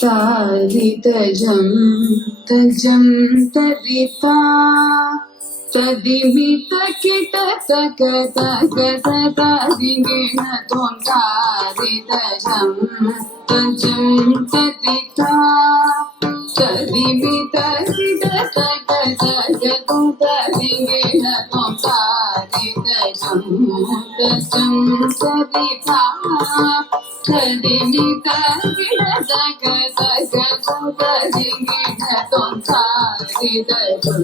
तारितजं तजं तरिता तदिमितकिटतकतकतदिगिण त्वं तारितजं तजं तरिता तदिमितकिटतकतकतदिगिण त्वं तारितजं तजं तरिता तदिमितकिटतकतकतदिगिण त्वं तारितजं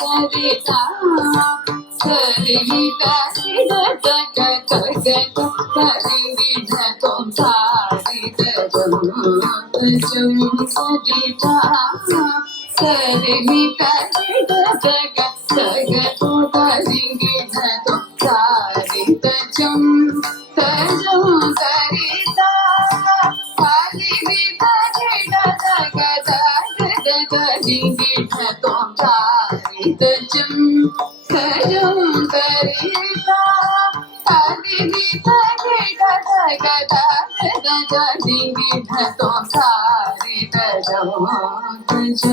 सरिता सरिता त्वं तारितजं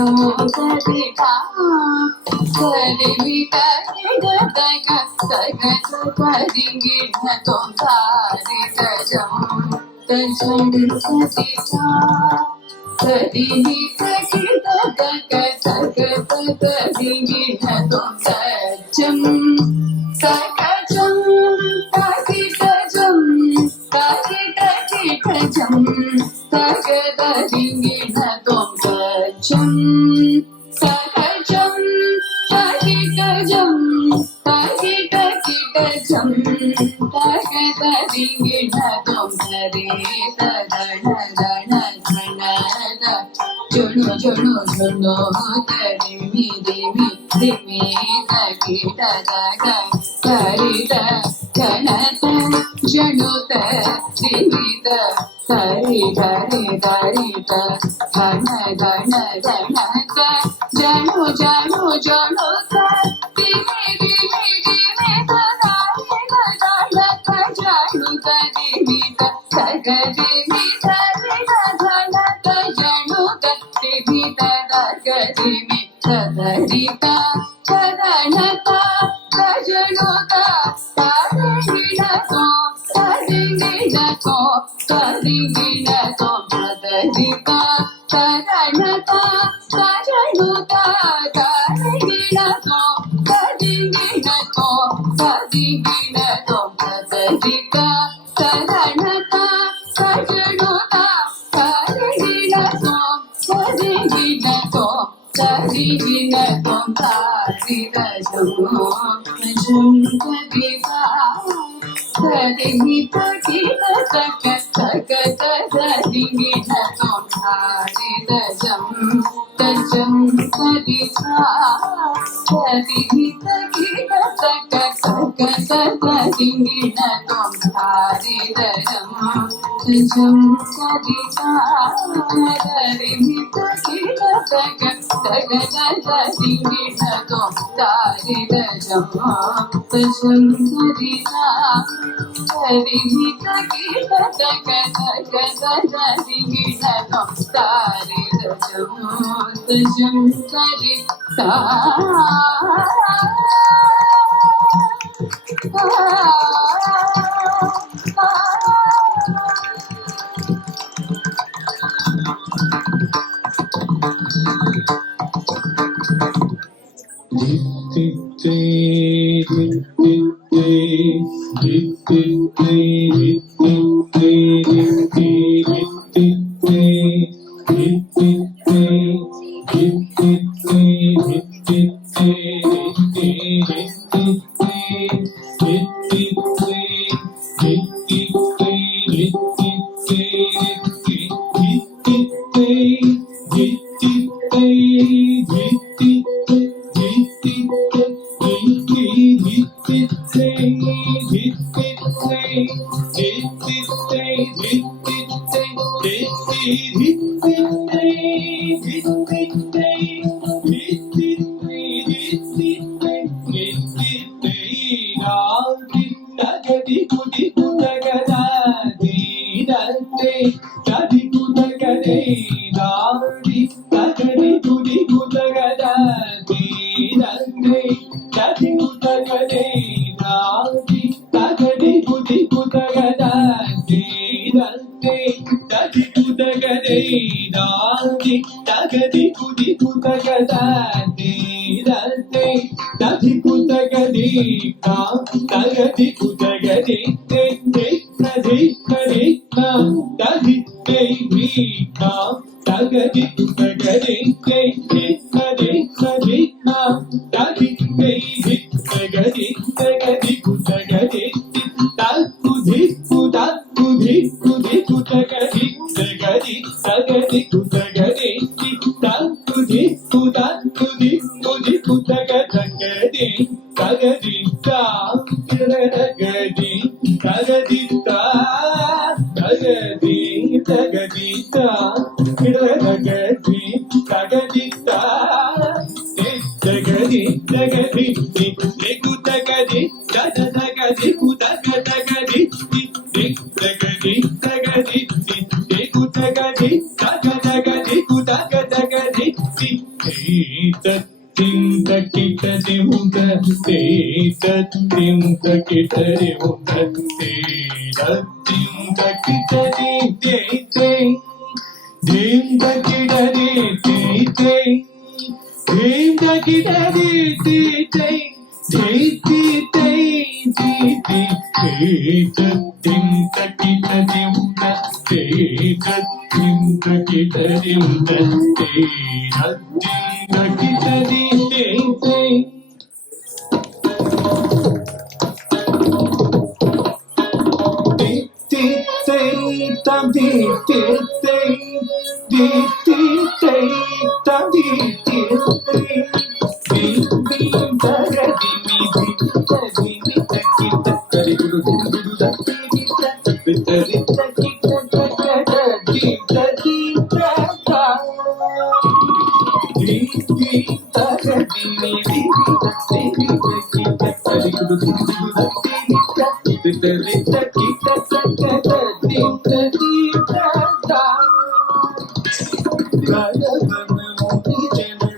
सरिता सरिता तारितजं तजं सरिता तारितजं तारितजं तजं सरिता ತಗದಿ ತಗದಿ ಕುತಗದಿ ಕದಿ ಕದಿ ತದಿ ತಗದಿ ಕುತಗದಿ ಕದಿ ಕದಿ ತದಿ ತಗದಿ ತಗದಿ ಕುತಗದಿ ಕುದಿ ಕುದ ಕುದಿ ಕುದಿ ಕುತಗದಿ ತಗದಿ ತಗದಿ ಕುತಗದಿ ಕುದಿ ಕುದ ಕುದಿ ಕುದಿ ಕುತಗ ತಗದಿ ತಗದಿ ತಗದಿ ತಗದಿ ತಗದಿ ತಗದಿ ತಗದಿ ತಗದಿ ತಗದಿ ತಗದಿ ಕುತಗದಿ ತಗದಿ ಕುತಗ ತಗದಿ ತಗದಿ ತಗದಿ ಕುತಗದಿ ತಗದಿ ಕುತಗ ತಗದಿ ತಿಂತ ಕಿಟದಿ ಉಂಟ ತಿಂತ ಕಿಟದಿ ಉಂಟ ತಿಂತ ಕಿಟದಿ ದಿಂತ ಕಿಟದಿ ದಿಂತ ಕಿಟದಿ ತಿಂತ ಕಿಟದಿ ಉಂಟ ತಿಂತ ಕಿಟದಿ ಉಂಟ ಕಿಟದಿ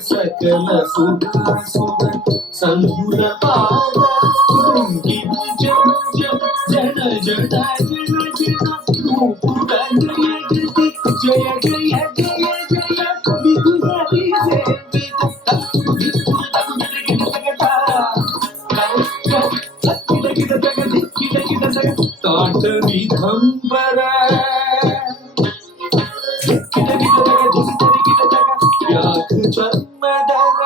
ಸಕಲ ಸುಧಾಸುಧ ಸಂಗುಲ ಪಾದ ಜನ ಜನ ಜನ ಜನ ರೂಪುರ ಜಯ ಜಯ ಜಯ ಜಯ ವಿಧುಹರಿ ತಾಟ ವಿಧಂಬರ ವ್ಯಾಘ ಚರ್ಮದರ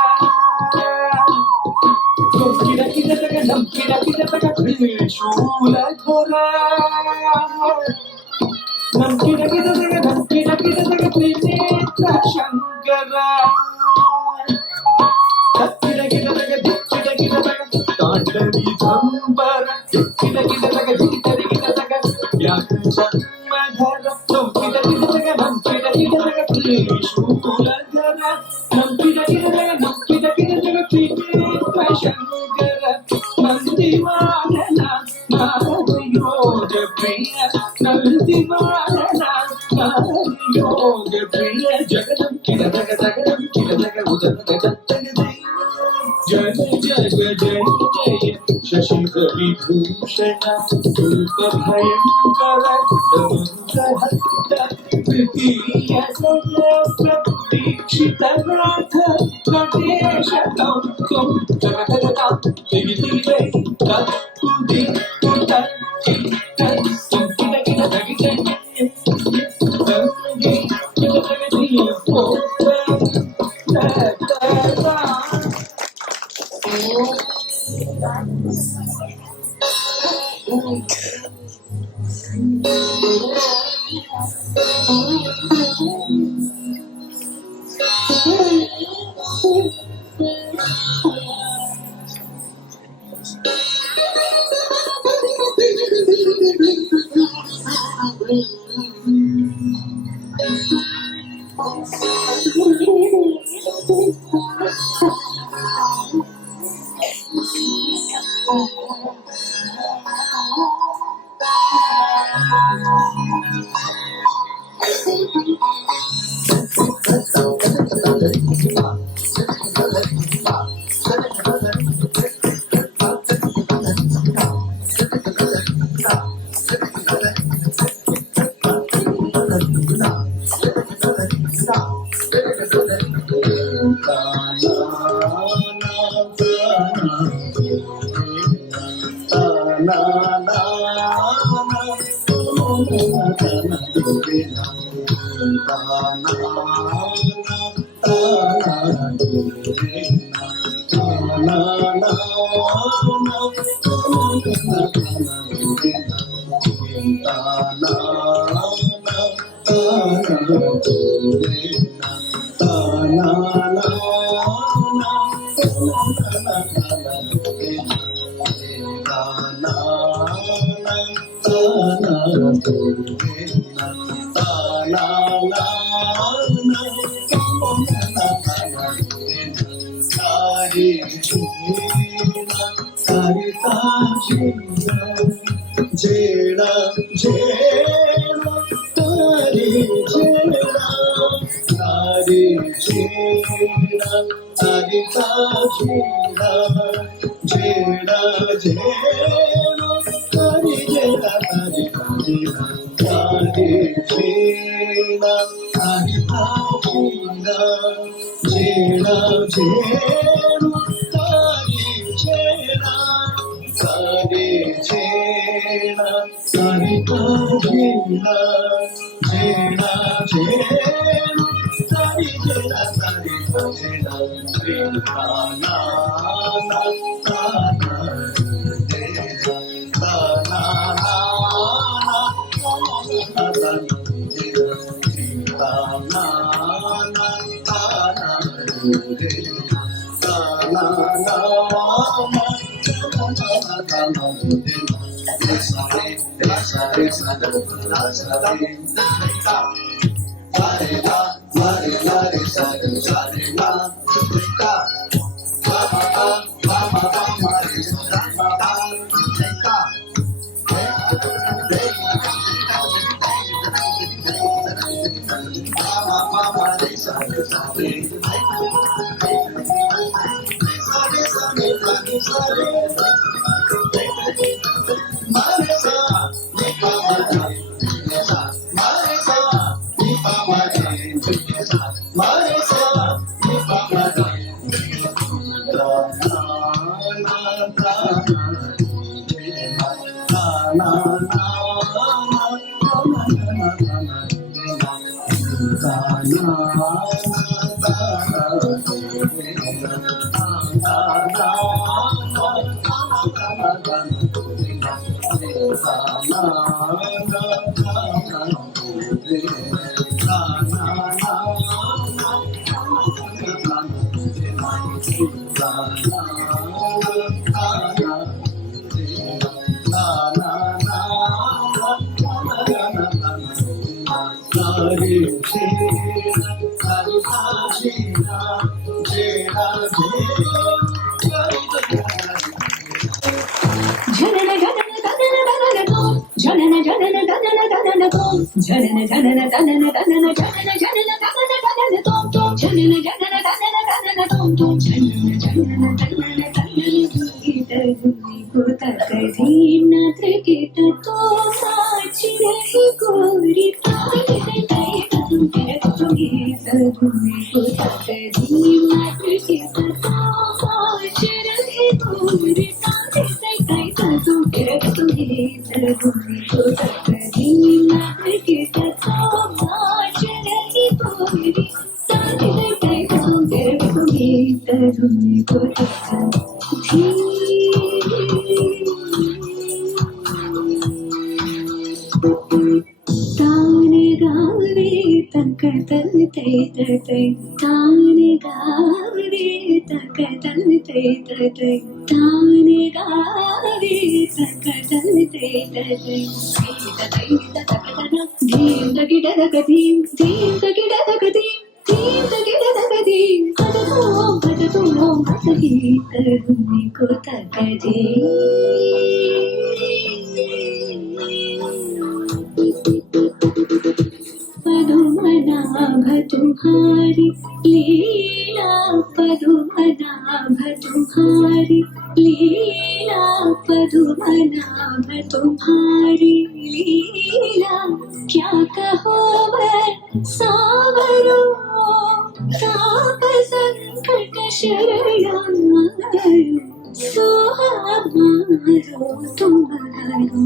ತ್ರಿಶೂಲಧರ ತ್ರಿನೇತ್ರ ಶಂಕರ ತಾಂಡವಿಧಂಬರ ವ್ಯಾಘ ಚರ್ಮಧರ ತ್ರಿಶೂಲಧರ ಶಂಕರ ನಂದಿವಾರನ ನಾರಯೋಗ ಪ್ರಿಯ ನಂದಿವಾರನ ನಾರಯೋಗ ಪ್ರಿಯ ಜಗದಂ ಕಿರದಗ ದಗದಂ ಕಿರದಗ ಉದಗ ಜತ್ತಗದೆ ಜಯ ಜಯ ಜಯ ಜಯ ಶಶಿಧ ವಿಭೂಷಣ ರೂಪ ಭಯಂಕರ ತೃತೀಯ ಪ್ರತೀಕ್ಷಿತನಾಥ Ganesha ಜಗದಗದ ತೆಗಿತಿವೆ ತತ್ಕುದಿ Janana janana janana janana tom. Janana janana janana janana tom. Janana janana janana janana janana janana janana janana tom tom. Janana janana janana janana tom tom. Janana janana janana janana gita guni kota kadina trikita to sachi rahi gori pai dai tum kira to gita guni kota kadina trikita to sachi rahi gori pai dai tum kira to gita guni kota kadina trikita to sachi rahi gori pai dai tum kira to gita guni kota ತಾನೆ ಗಾವೆ ತಕ ತಲ್ ತೈ ತೈ ತಾನೆ ಗಾವೆ ತಕ ತಲ್ ತೈ ತೈ ತಾನೆ ಗಾವೆ ತಕ ತಲ್ ತೈ ತೈ ತೈ ತಕ ತನ ಧೀಂ ತಗಿಡದ ಗದೀಂ ಧೀಂ ತಗಿಡದ ಗದೀಂ ಧೀಂ ತಗಿಡದ ಗದೀಂ ಕದತೋ ಕದಗೀತ ಗುನಿ ಕುತ ಕದೇ पदुमनाभ तुम्हारी लीला पदुमनाभ तुम्हारी लीला पदुमनाभ तुम्हारी लीला क्या कहो मैं सावरो ताप संकट शरणागत सुहामारो तुम्हारो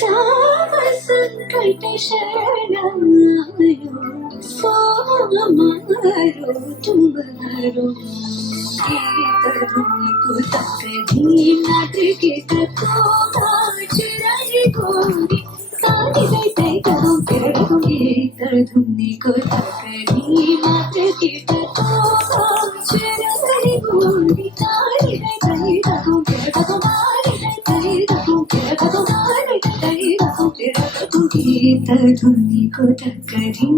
ताप संकट शरणायो सुहामारो तुम्हारो गीत धुनी को तकदी नाट के तको नाच रही गोरी सारी गई तय करो तेरे को गीत धुनी को तकदी नाट के तको नाच रही गोरी सारी गई तय करो तेरे को मारी गई तय करो तेरे को मारी गई तय करो तेरे को गीत धुनी को तकदी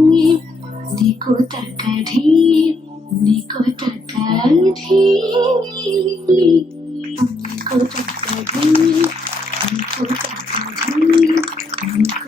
निको तकदी निको तकदी निको तकदी निको तकदी